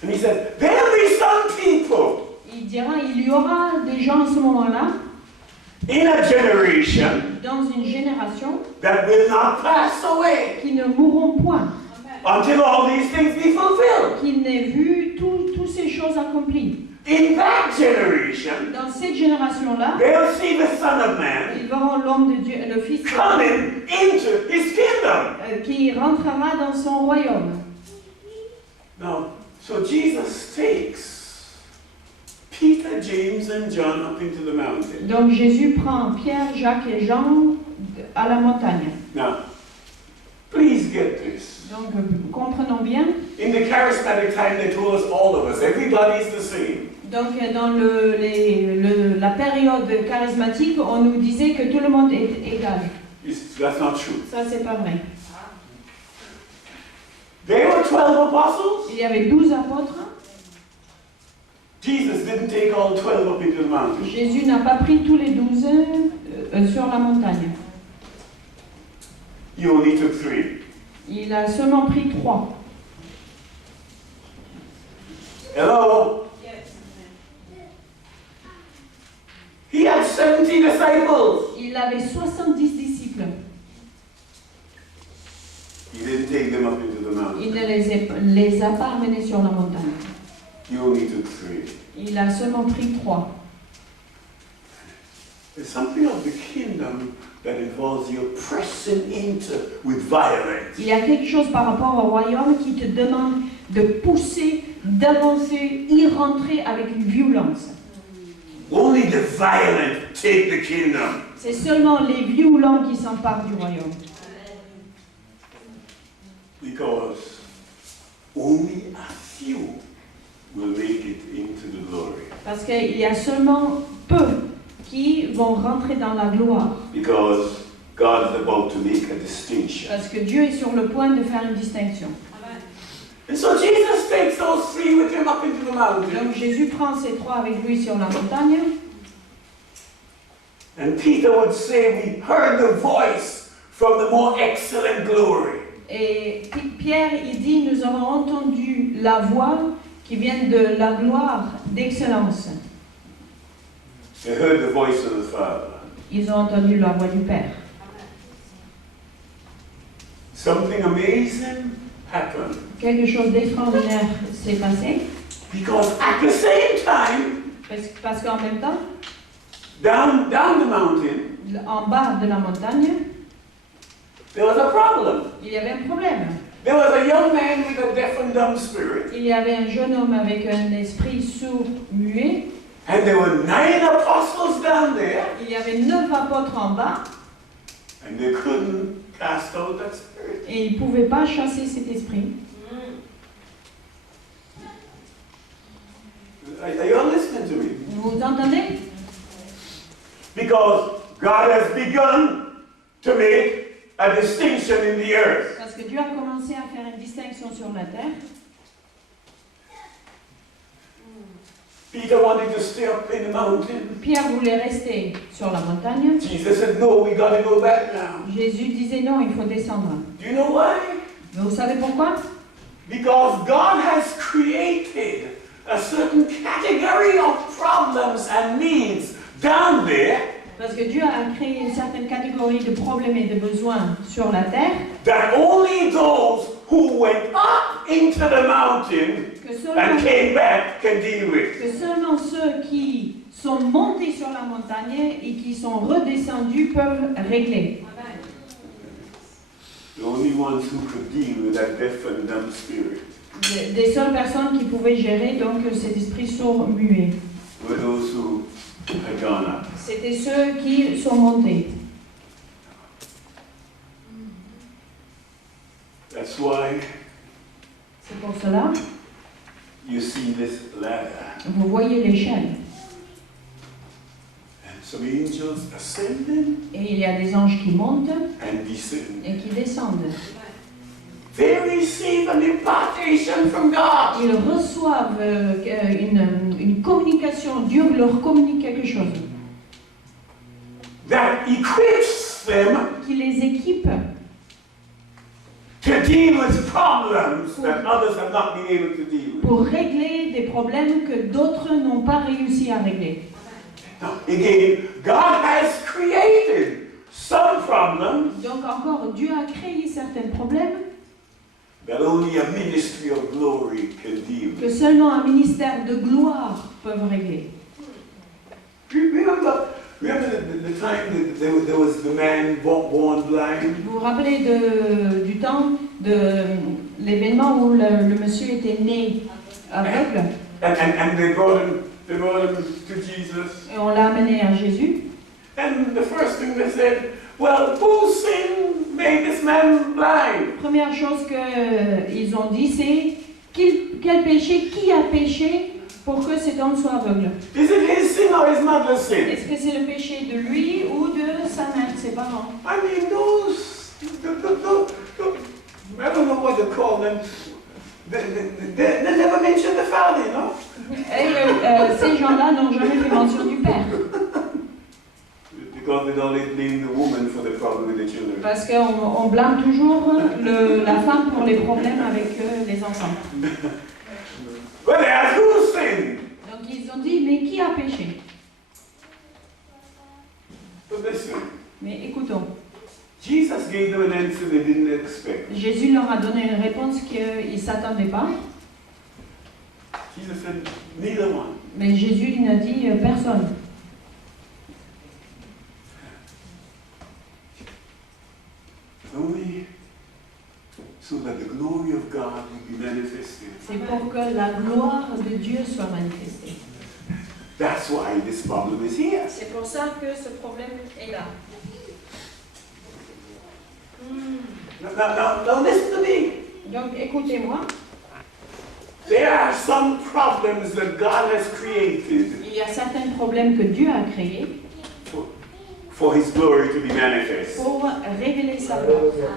And he said, there'll be some people Il dira, il y aura des gens à ce moment-là, in a generation dans une génération, that will not pass away qui ne mourront point, until all these things be fulfilled. qui n'aient vu toutes ces choses accomplies. In that generation, Dans cette génération-là, they'll see the Son of Man ils verront l'homme de Dieu, le Fils de Dieu, coming into his kingdom. qui rentrera dans son royaume. Now, so Jesus takes Peter, James, and John up into the mountain. Donc Jésus prend Pierre, Jacques et Jean à la montagne. Now, please get this. Donc comprenons bien. In the charismatic time, they told us all of us, everybody is the same. Donc dans la période charismatique, on nous disait que tout le monde est égal. That's not true. Ça, c'est pas vrai. There were 12 apostles. Il y avait 12 apôtres. Jesus didn't take all 12 up into the mountain. Jésus n'a pas pris tous les 12 sur la montagne. He only took 3. Il a seulement pris 3. Hello? He had 70 disciples. Il avait 70 disciples. He didn't take them up into the mountain. Il ne les a pas amenés sur la montagne. He only took 3. Il a seulement pris 3. There's something of the kingdom that involves you pressing into with violence. Il y a quelque chose par rapport au royaume qui te demande de pousser, d'avancer, y rentrer avec une violence. Only the violent take the kingdom. C'est seulement les violents qui s'emparent du royaume. Because only a few will make it into the glory. Parce qu'il y a seulement peu qui vont rentrer dans la gloire. Because God is about to make a distinction. Parce que Dieu est sur le point de faire une distinction. And so Jesus takes those 3 with him up into the mountain. Donc Jésus prend ces 3 avec lui sur la montagne. And Peter would say, we heard the voice from the more excellent glory. Et Pierre, il dit, nous avons entendu la voix qui vient de la gloire d'excellence. They heard the voice of the Father. Ils ont entendu la voix du Père. Something amazing happened. Quelque chose d'extraordinaire s'est passé. Because at the same time, Parce qu'en même temps, down the mountain, en bas de la montagne, there was a problem. il y avait un problème. There was a young man with a deaf and dumb spirit. Il y avait un jeune homme avec un esprit sourd, muet. And there were 9 apostles down there. Il y avait 9 apôtres en bas. And they couldn't cast out that spirit. Et il ne pouvait pas chasser cet esprit. Are you all listening to me? Vous entendez? Because God has begun to make a distinction in the earth. Parce que Dieu a commencé à faire une distinction sur la terre. Peter wanted to stay up in the mountain. Pierre voulait rester sur la montagne. Jesus said, no, we got to go back now. Jésus disait non, il faut descendre. Do you know why? Mais vous savez pourquoi? Because God has created a certain category of problems and needs down there Parce que Dieu a créé une certaine catégorie de problèmes et de besoins sur la terre. that only those who went up into the mountain Que and seulement, came back can deal with. que seulement ceux qui sont montés sur la montagne et qui sont redescendus peuvent régler. The only ones who could deal with that deaf and dumb spirit Des seules personnes qui pouvaient gérer donc cet esprit sourd muet. were those who had gone up. C'était ceux qui sont montés. That's why C'est pour cela, you see this ladder. vous voyez l'échelle. And some angels ascending Et il y a des anges qui montent and descending. et qui descendent. They receive an impartation from God. Ils reçoivent une communication. Dieu leur communique quelque chose That equips them qui les équipe to deal with problems that others have not been able to deal with. pour régler des problèmes que d'autres n'ont pas réussi à régler. Now, again, God has created some problems Donc encore, Dieu a créé certains problèmes that only a ministry of glory can deal que with. seulement un ministère de gloire peut régler. Remember the time that there was the man born blind? Vous vous rappelez du temps de l'événement où le monsieur était né aveugle And they brought him to Jesus. et on l'a amené à Jésus. And the first thing they said, well, who sinned made this man blind? Première chose qu'ils ont dit, c'est quel péché, qui a péché pour que cet homme soit aveugle? Is it his sin or his mother's sin? Est-ce que c'est le péché de lui ou de sa mère, ses parents? I mean, I don't know what to call them. They never mentioned the father, you know? Et ces gens-là n'ont jamais fait mention du père. Because they always blame the woman for the problem with the children. Parce qu'on blâme toujours la femme pour les problèmes avec les enfants. But they asked, who sinned? Donc ils ont dit, mais qui a péché? But listen, Mais écoutons, Jesus gave them an answer they didn't expect. Jésus leur a donné une réponse qu'ils ne s'attendaient pas. Jesus said, neither one. Mais Jésus n'a dit personne. Only so that the glory of God will be manifested. C'est pour que la gloire de Dieu soit manifestée. That's why this problem is here. C'est pour ça que ce problème est là. Now listen to me. Donc écoutez-moi, There are some problems that God has created il y a certains problèmes que Dieu a créés for His glory to be manifest. pour révéler sa gloire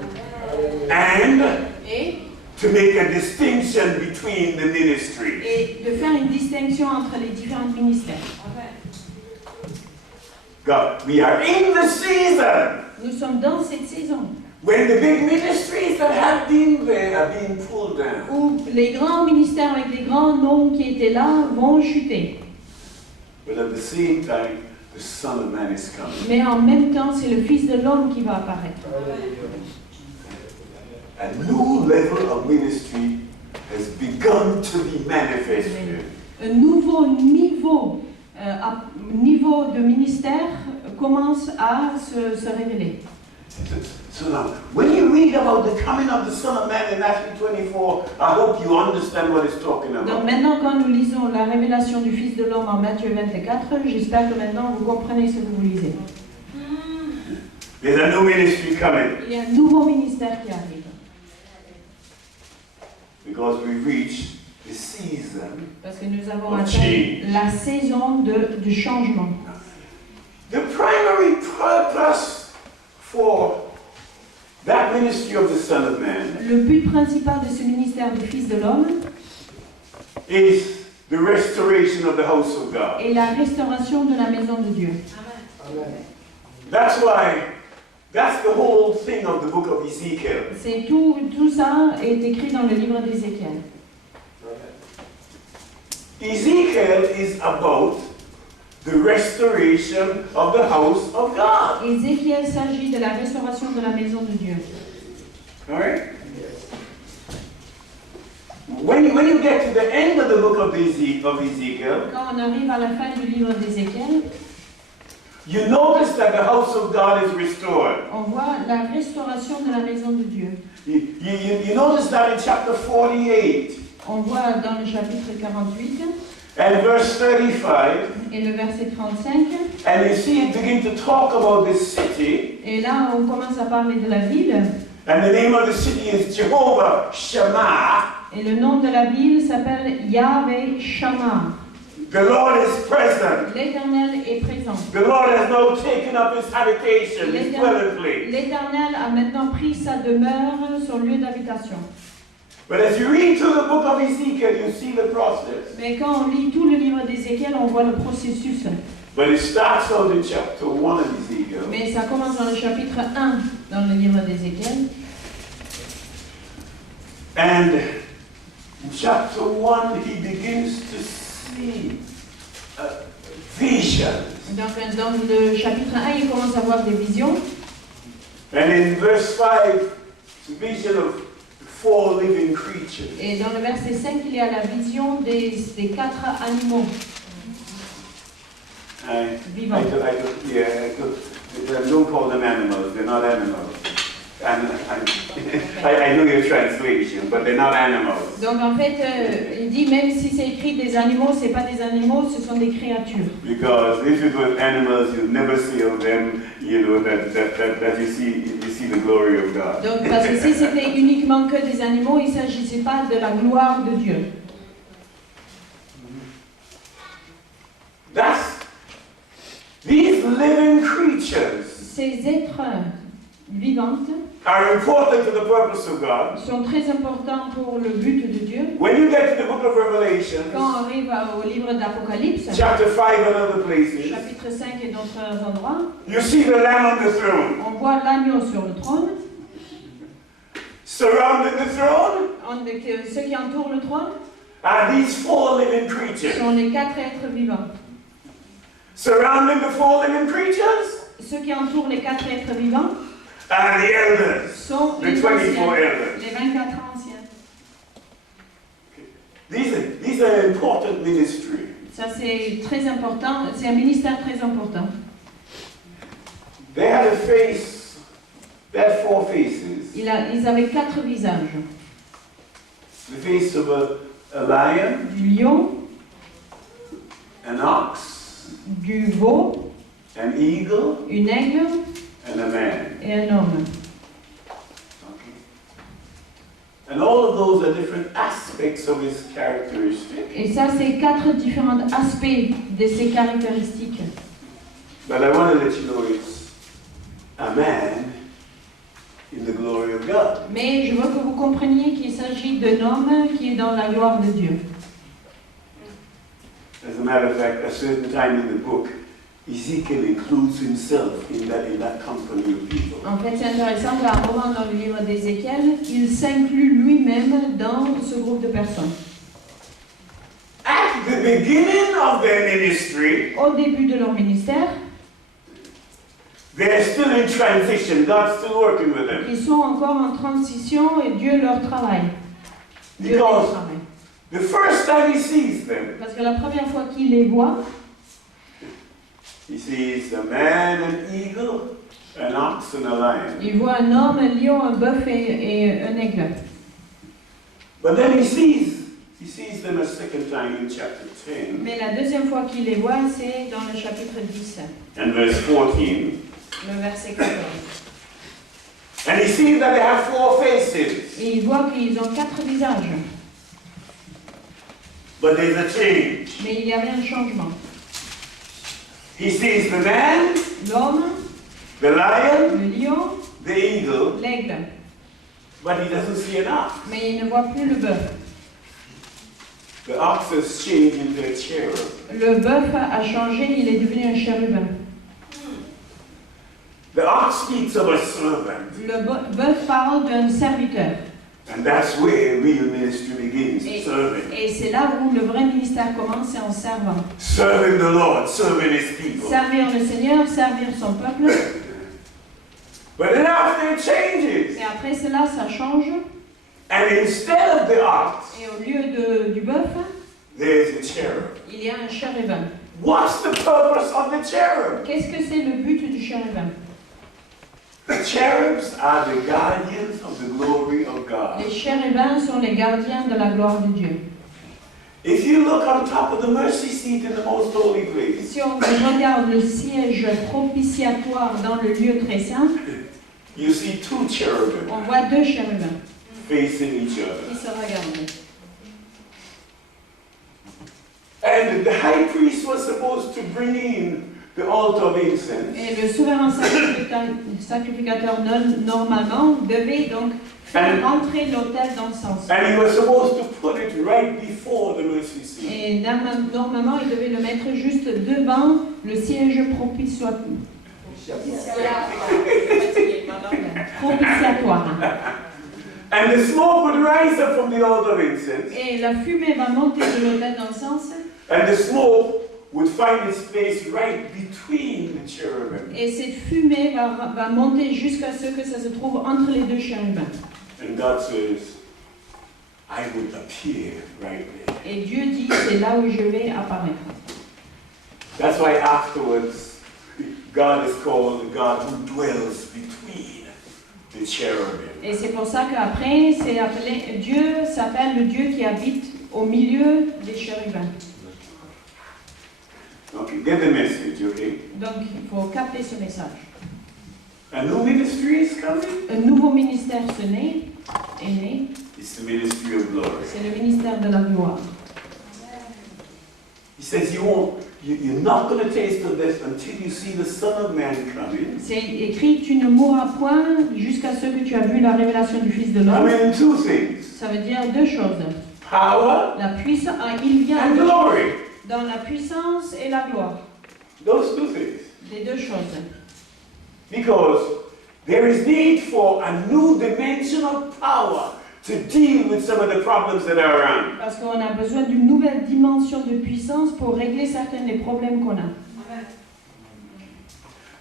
And et to make a distinction between the ministries. de faire une distinction entre les différents ministères. God, we are in the season Nous sommes dans cette saison when the big ministries that have been there are being pulled down. où les grands ministères avec les grands noms qui étaient là vont chuter. But at the same time, the Son of Man is coming. Mais en même temps, c'est le Fils de l'homme qui va apparaître. A new level of ministry has begun to be manifested. Un nouveau niveau de ministère commence à se révéler. So now, when you read about the coming of the Son of Man in Matthew 24, I hope you understand what it's talking Donc about. maintenant, quand nous lisons la révélation du Fils de l'homme en Matthieu 24, j'espère que maintenant vous comprenez ce que vous lisez. There's a new ministry coming Il y a un nouveau ministère qui arrive. because we reach the season. Parce que nous avons Of atteint change. la saison de changement. The primary purpose for that ministry of the Son of Man Le but principal de ce ministère du Fils de l'homme is the restoration of the house of God. est la restauration de la maison de Dieu. That's why, that's the whole thing of the book of Ezekiel. C'est tout ça est écrit dans le livre d'Ézéchiel. Ezekiel is about the restoration of the house of God. Ézéchiel s'agit de la restauration de la maison de Dieu. All right? When you get to the end of the book of Ezekiel, Quand on arrive à la fin du livre d'Ézéchiel, you notice that the house of God is restored. on voit la restauration de la maison de Dieu. You notice that in chapter 48 On voit dans le chapitre 48 and verse 35, et le verset 35, and you see it begin to talk about this city, et là on commence à parler de la ville, and the name of the city is Jehovah Shammah. et le nom de la ville s'appelle Yahvé Shammah. The Lord is present. L'Éternel est présent. The Lord has now taken up his habitation, his dwelling place. L'Éternel a maintenant pris sa demeure, son lieu d'habitation. But as you read through the book of Ezekiel, you see the process. Mais quand on lit tout le livre d'Ézéchiel, on voit le processus. But it starts out in chapter 1 of Ezekiel. Mais ça commence dans le chapitre 1 dans le livre d'Ézéchiel. And in chapter 1, he begins to see visions. Donc dans le chapitre 1, il commence à voir des visions. And in verse 5, it's a vision of 4 living creatures. Et dans le verset 5, il y a la vision des 4 animaux vivants. Don't call them animals, they're not animals. I know your translation, but they're not animals. Donc en fait, il dit même si c'est écrit des animaux, c'est pas des animaux, ce sont des créatures. Because if it was animals, you'd never see of them, you know, that you see the glory of God. Donc parce que si c'était uniquement que des animaux, il ne s'agissait pas de la gloire de Dieu. These living creatures Ces êtres vivantes are important to the purpose of God. sont très importants pour le but de Dieu. When you get to the book of Revelation, Quand on arrive au livre d'Apocalypse, chapter 5 and other places, chapitre 5 et d'autres endroits, you see the Lamb on the throne. on voit l'agneau sur le trône. Surrounding the throne Ceux qui entourent le trône are these 4 living creatures. sont les 4 êtres vivants. Surrounding the 4 living creatures Ceux qui entourent les 4 êtres vivants are the elders, sont the les 24 anciens, elders. les 24 anciens. These are important ministry. Ça c'est très important, c'est un ministère très important. They had a face, they had 4 faces. Ils avaient 4 visages. The face of a lion, Du lion, an ox, du veau, an eagle, une aigle and a man. et un homme. Okay. And all of those are different aspects of his characteristic. Et ça c'est 4 différents aspects de ces caractéristiques. But I want to let you know it's a man in the glory of God. Mais je veux que vous compreniez qu'il s'agit d'un homme qui est dans la gloire de Dieu. As a matter of fact, at a certain time in the book, Ezekiel includes himself in that company of people. En fait, c'est intéressant qu'à un moment dans le livre d'Ézéchiel, il s'inclut lui-même dans ce groupe de personnes. At the beginning of their ministry, Au début de leur ministère, they're still in transition. God's still working with them. ils sont encore en transition et Dieu leur travaille. Dieu leur Because travaille. the first time he sees them, Parce que la première fois qu'il les voit, he sees a man, an eagle, an ox, and a lion. il voit un homme, un lion, un bœuf et un aigle. But then he sees them a second time in chapter 10 Mais la deuxième fois qu'il les voit, c'est dans le chapitre 10, and verse 14. le verset 14. And he sees that they have 4 faces. Et il voit qu'ils ont 4 visages. But there's a change. Mais il y avait un changement. He sees the man, L'homme, the lion, le lion, the eagle, l'aigle. but he doesn't see an ox. Mais il ne voit plus le bœuf. The ox has changed into a cherub. Le bœuf a changé, il est devenu un chérubin. The ox speaks of a servant. Le bœuf parle d'un serviteur. And that's where real ministry begins, Et, serving. et c'est là où le vrai ministère commence, c'est en servant. Serving the Lord, serving his people. Servir le Seigneur, servir son peuple. But then after it changes. Et après cela, ça change. And instead of the ox, Et au lieu du bœuf, there's a cherub. il y a un chérubin. What's the purpose of the cherub? Qu'est-ce que c'est le but du chérubin? The cherubs are the guardians of the glory of God. Les chérubins sont les gardiens de la gloire de Dieu. If you look on top of the mercy seat in the most holy place, Si on regarde le siège propitiatoire dans le lieu très saint, you see 2 cherubim on voit 2 chérubins facing each other. qui se regardent. And the high priest was supposed to bring in the altar of incense. Et le souverain sacrificateur normalement devait donc faire rentrer l'autel d'encens. And he was supposed to put it right before the mercy seat. Et normalement, il devait le mettre juste devant le siège propitiatoire. And the smoke would rise up from the altar of incense. Et la fumée va monter de l'autel d'encens. And the smoke would find its place right between the cherubim. Et cette fumée va monter jusqu'à ce que ça se trouve entre les 2 chérubins. And God says, I would appear right there. Et Dieu dit, c'est là où je vais apparaître. That's why afterwards, God is called the God who dwells between the cherubim. Et c'est pour ça qu'après, Dieu s'appelle le Dieu qui habite au milieu des chérubins. Okay, get the message, okay? Donc, il faut capter ce message. A new ministry is coming. Un nouveau ministère est né. It's the ministry of glory. C'est le ministère de la gloire. He says you're not going to taste of this until you see the Son of Man coming. C'est écrit, tu ne mourras point jusqu'à ce que tu as vu la révélation du Fils de I l'homme. mean, 2 things. Ça veut dire 2 choses. Power La puissance, il vient and glory. dans la puissance et la gloire. Those 2 things. Les 2 choses. Because there is need for a new dimension of power to deal with some of the problems that are around. Parce qu'on a besoin d'une nouvelle dimension de puissance pour régler certains des problèmes qu'on a.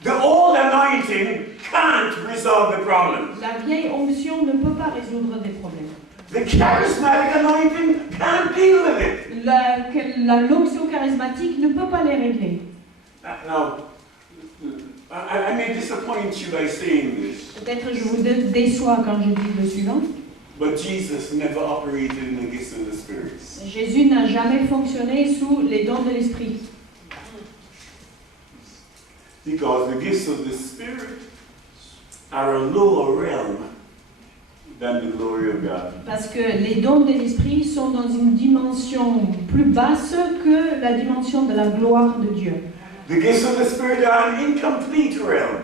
The old anointing can't resolve the problems. La vieille onction ne peut pas résoudre des problèmes. The charismatic anointing can't deal with it. L'onction charismatique ne peut pas les régler. Now, I may disappoint you by saying this, Peut-être je vous déçois quand je dis le suivant. but Jesus never operated in the gifts of the Spirit. Jésus n'a jamais fonctionné sous les dons de l'Esprit. Because the gifts of the Spirit are a lower realm than the glory of God. Parce que les dons de l'Esprit sont dans une dimension plus basse que la dimension de la gloire de Dieu. The gifts of the Spirit are an incomplete realm.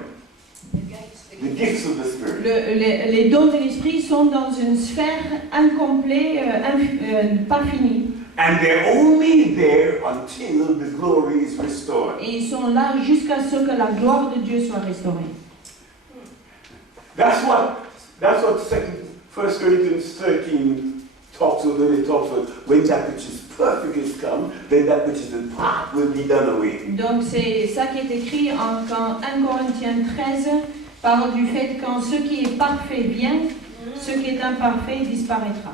The gifts of the Spirit. Les dons de l'Esprit sont dans une sphère incomplète, pas finie. And they're only there until the glory is restored. Et ils sont là jusqu'à ce que la gloire de Dieu soit restaurée. That's what 1 Corinthians 13 talks about. It talks about when that which is perfect is come, then that which is in part will be done away. Donc c'est ça qui est écrit quand 1 Corinthiens 13 parle du fait que quand ce qui est parfait vient, ce qui est imparfait disparaîtra.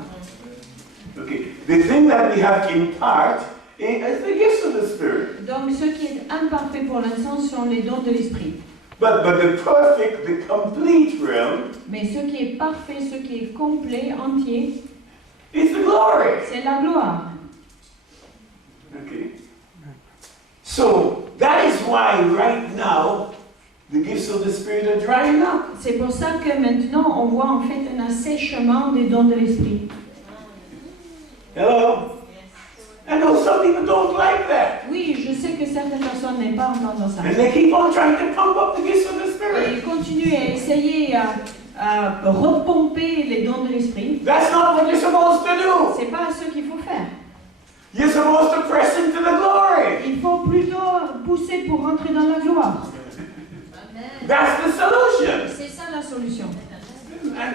Okay. The thing that we have in part is the gifts of the Spirit. Donc ce qui est imparfait pour l'instant sont les dons de l'Esprit. But the perfect, the complete realm, Mais ce qui est parfait, ce qui est complet, entier, is the glory. c'est la gloire. Okay. So that is why right now the gifts of the Spirit are drying up. C'est pour ça que maintenant on voit en fait un assèchement des dons de l'esprit. Hello? I know some people don't like that. Oui, je sais que certaines personnes n'aiment pas entendre ça. And they keep on trying to pump up the gifts of the Et Spirit. ils continuent à essayer à repomper les dons de l'esprit. That's not what you're supposed to do. C'est pas ce qu'il faut faire. You're supposed to press into the glory. Il faut plutôt pousser pour rentrer dans la gloire. That's the solution. C'est ça la solution. And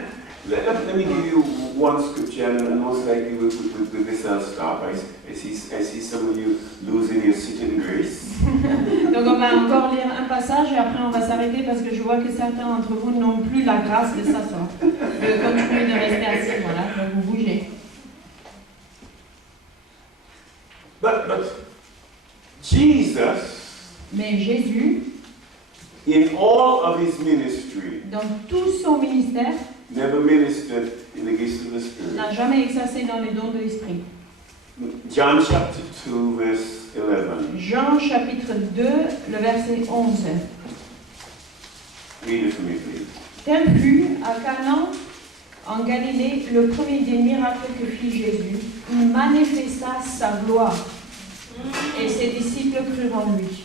let me give you one scripture, and most likely with this I'll stop. I see some of you losing your sitting grace. Donc on va encore lire un passage et après on va s'arrêter parce que je vois que certains d'entre vous n'ont plus la grâce de s'asseoir, de continuer de rester assis, voilà, donc vous bougez. But Jesus, Mais Jésus, in all of his ministry, dans tout son ministère, never ministered in the gifts of the Spirit. n'a jamais exercé dans les dons de l'esprit. John chapter 2, verse 11. Jean chapitre 2, le verset 11. Read it for me, please. Tel fut à Canaan, en Galilée, le premier des miracles que fit Jésus. Il manifesta sa gloire et ses disciples crurent en lui.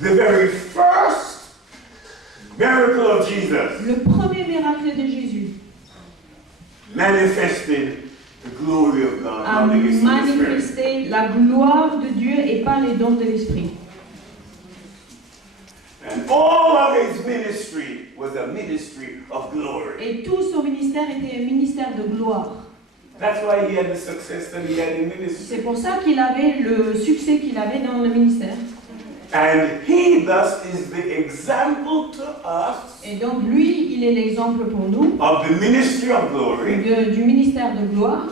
The very first miracle of Jesus Le premier miracle de Jésus manifested the glory of God, a not the gifts of the Spirit. manifesté la gloire de Dieu et pas les dons de l'esprit. And all of his ministry was a ministry of glory. Et tout son ministère était un ministère de gloire. That's why he had the success that he had in ministry. C'est pour ça qu'il avait le succès qu'il avait dans le ministère. And he thus is the example to us Et donc lui, il est l'exemple pour nous of the ministry of glory, du ministère de gloire,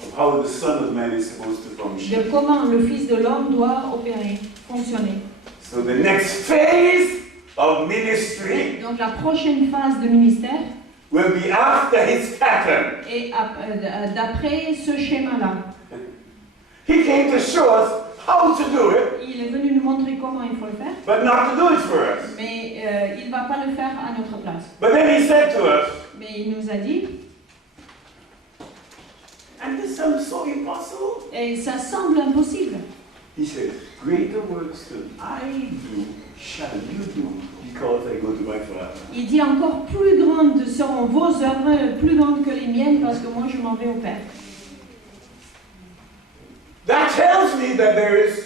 of how the Son of Man is supposed to function. de comment le Fils de l'homme doit opérer, fonctionner. So the next phase of ministry Donc la prochaine phase de ministère will be after his pattern. est d'après ce schéma-là. He came to show us how to do it, Il est venu nous montrer comment il faut le faire, but not to do it for us. mais il ne va pas le faire à notre place. But then he said to us, Mais il nous a dit, and this sounds so impossible. et ça semble impossible, He said, greater works than I do shall you do, because I go to my Father. il dit encore plus grandes seront vos œuvres, plus grandes que les miennes, parce que moi je m'en vais au Père. That tells me that there is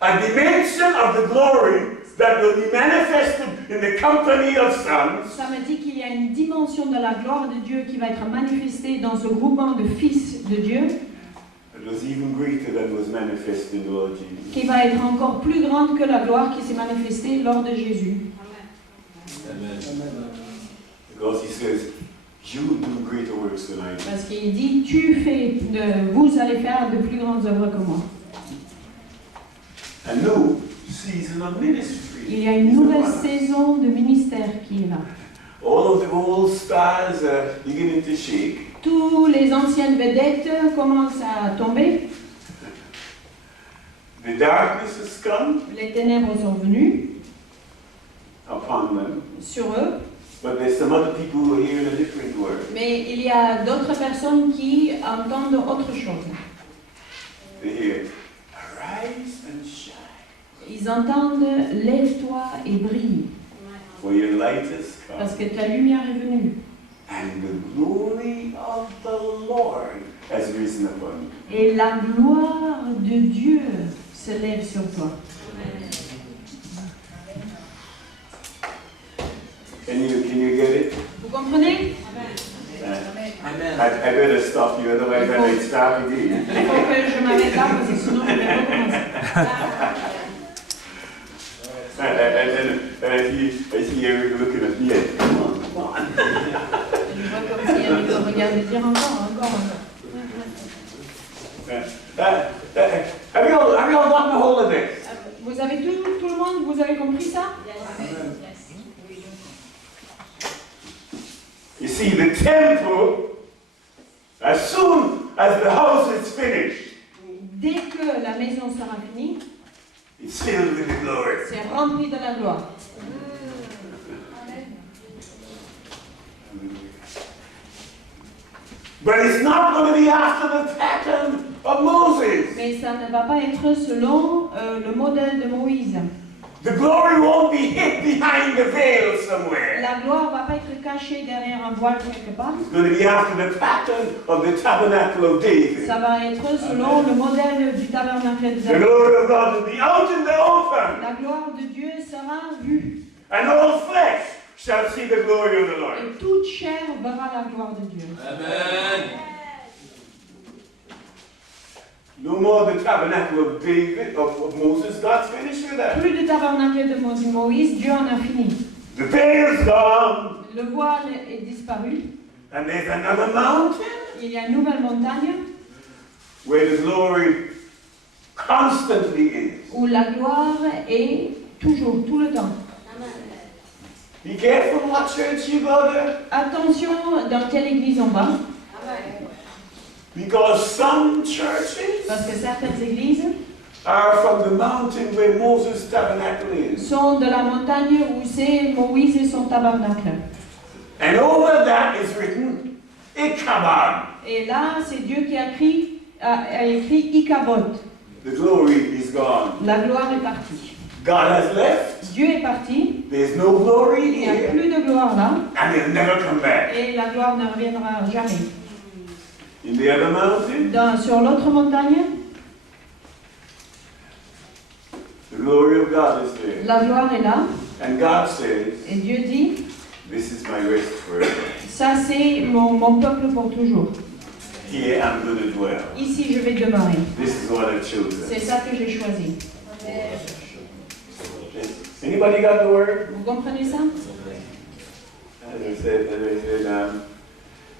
a dimension of the glory that will be manifested in the company of sons, Ça me dit qu'il y a une dimension de la gloire de Dieu qui va être manifestée dans ce groupement de fils de Dieu, that was even greater than was manifested in the Lord Jesus. qui va être encore plus grande que la gloire qui s'est manifestée lors de Jésus. Because he says, you do greater works than I do. Parce qu'il dit, vous allez faire de plus grandes œuvres que moi. A new season of ministry. Il y a une nouvelle saison de ministère qui est là. All of the old stars are beginning to shake. Tous les anciennes vedettes commencent à tomber. The darkness has come Les ténèbres sont venues upon them. sur eux. But there's some other people who are hearing a different word. Mais il y a d'autres personnes qui entendent autre chose. They hear, arise and shine, Ils entendent « Lève-toi et brille for your light has » come. parce que ta lumière est venue. And the glory of the Lord has risen upon you. Et la gloire de Dieu se lève sur toi. Can you get it? Vous comprenez? Amen. I better stop you, otherwise I might start again. Il faut que je m'arrête là parce que sinon je vais recommencer. And I see Eric looking at me and, come on. Je vois comme si elle me regarde et dire encore. Have you all gotten a hold of this? Vous avez tout le monde, vous avez compris ça? You see, the temple, as soon as the house is finished, Dès que la maison sera finie, it's filled with the glory. c'est rempli de la gloire. But it's not going to be after the pattern of Moses. Mais ça ne va pas être selon le modèle de Moïse. The glory won't be hid behind the veil somewhere. La gloire ne va pas être cachée derrière un voile quelque part. It's going to be after the pattern of the tabernacle of David. Ça va être selon le modèle du tabernacle de The David. glory of God will be out in the open, La gloire de Dieu sera vue. and all flesh shall see the glory of the Lord. Et toute chair verra la gloire de Dieu. Amen. No more the tabernacle of David, of Moses. God's finished with that. Plus de tabernacle de Moïse, Dieu en a fini. The veil's gone, Le voile est disparu. and there's another mountain Il y a une nouvelle montagne where the glory constantly is. où la gloire est toujours, tout le temps. Be careful what church you go to, Attention dans quelle église on va, because some churches parce que certaines églises are from the mountain where Moses' tabernacle is. sont de la montagne où c'est Moïse et son tabernacle. And over that is written Ichabod. Et là, c'est Dieu qui a écrit Ichabod. The glory is gone. La gloire est partie. God has left. Dieu est parti. There's no glory Il n'y a here. plus de gloire là. And it'll never come back. Et la gloire ne reviendra jamais. In the other mountain, Sur l'autre montagne, the glory of God is there. la gloire est là. And God says, Et Dieu dit, this is my rest forever. ça c'est mon peuple pour toujours. Here I'm going to dwell. Ici je vais demeurer. This is what I've chosen. C'est ça que j'ai choisi. Anybody got the word? Vous comprenez ça? As I said,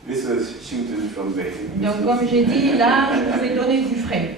this was shooting from the Donc comme j'ai dit, là je vous ai donné du frais.